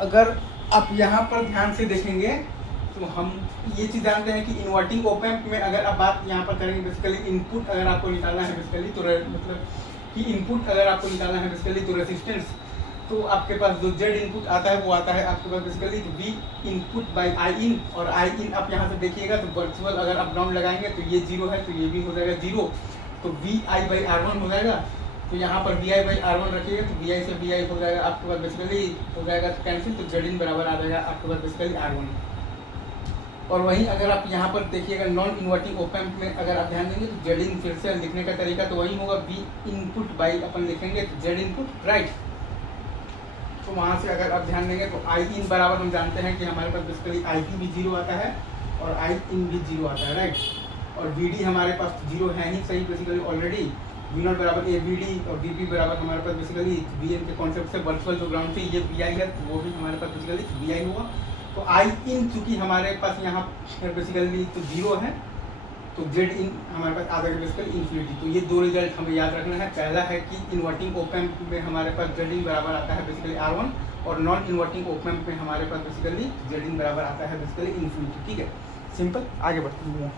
अगर आप यहाँ पर ध्यान से देखेंगे तो हम ये चीज़ जानते हैं कि इन्वर्टिंग ओप एम्प में अगर आप बात यहाँ पर करेंगे बेसिकली इनपुट अगर आपको निकालना है बेसिकली तो मतलब कि इनपुट अगर आपको निकालना है बेसिकली तो रेसिस्टेंस, तो आपके पास जो जेड इनपुट आता है वो आता है आपके पास basically we input by I in, और आई इन आप यहाँ से देखिएगा तो वर्चुअल अगर आप ग्राउंड लगाएंगे तो ये जीरो है तो ये भी हो जाएगा जीरो, तो V I by R one हो जाएगा। तो यहाँ पर V I by R one रखिएगा तो वी आई से वी आई हो जाएगा आपके पास बेसिकली हो जाएगा कैंसिल, तो जेड इन बराबर आ जाएगा आपके पास बेसिकली आर वन। और वहीं अगर आप यहाँ पर देखिएगा नॉन इन्वर्टिंग ओप एम्प में अगर आप ध्यान देंगे तो जेड इन फिर से लिखने का तरीका तो वही होगा, वी इनपुट बाई अपन लिखेंगे तो जेड इनपुट राइट। तो वहाँ से अगर आप ध्यान देंगे तो आई इन बराबर हम जानते हैं कि हमारे पास बेसिकली आई पी भी जीरो आता है और आई इन भी जीरो आता है राइट, और वी डी हमारे पास जीरो है ही सही बेसिकली ऑलरेडी, वी नॉट बराबर ए वी डी और वी पी बराबर हमारे पास बेसिकली वी एन के कॉन्सेप्ट से वर्चुअल जो ग्राउंड से ये वी आई है तो वो भी हमारे पास बेसिकली वी आई होगा। तो आई इन चूँकि हमारे पास यहाँ बेसिकली तो जीरो है तो जेड इन हमारे पास आ जाएगा बेसिकली इन्फिनिटी। तो ये दो रिजल्ट हमें याद रखना है, पहला है कि इन्वर्टिंग ओप एम्प में हमारे पास जेड इन बराबर आता है बेसिकली आर वन, और नॉन इन्वर्टिंग ओप एम्प में हमारे पास बेसिकली जेड इन बराबर आता है बेसिकली इन्फिनिटी। ठीक है, सिंपल, आगे बढ़ते हैं।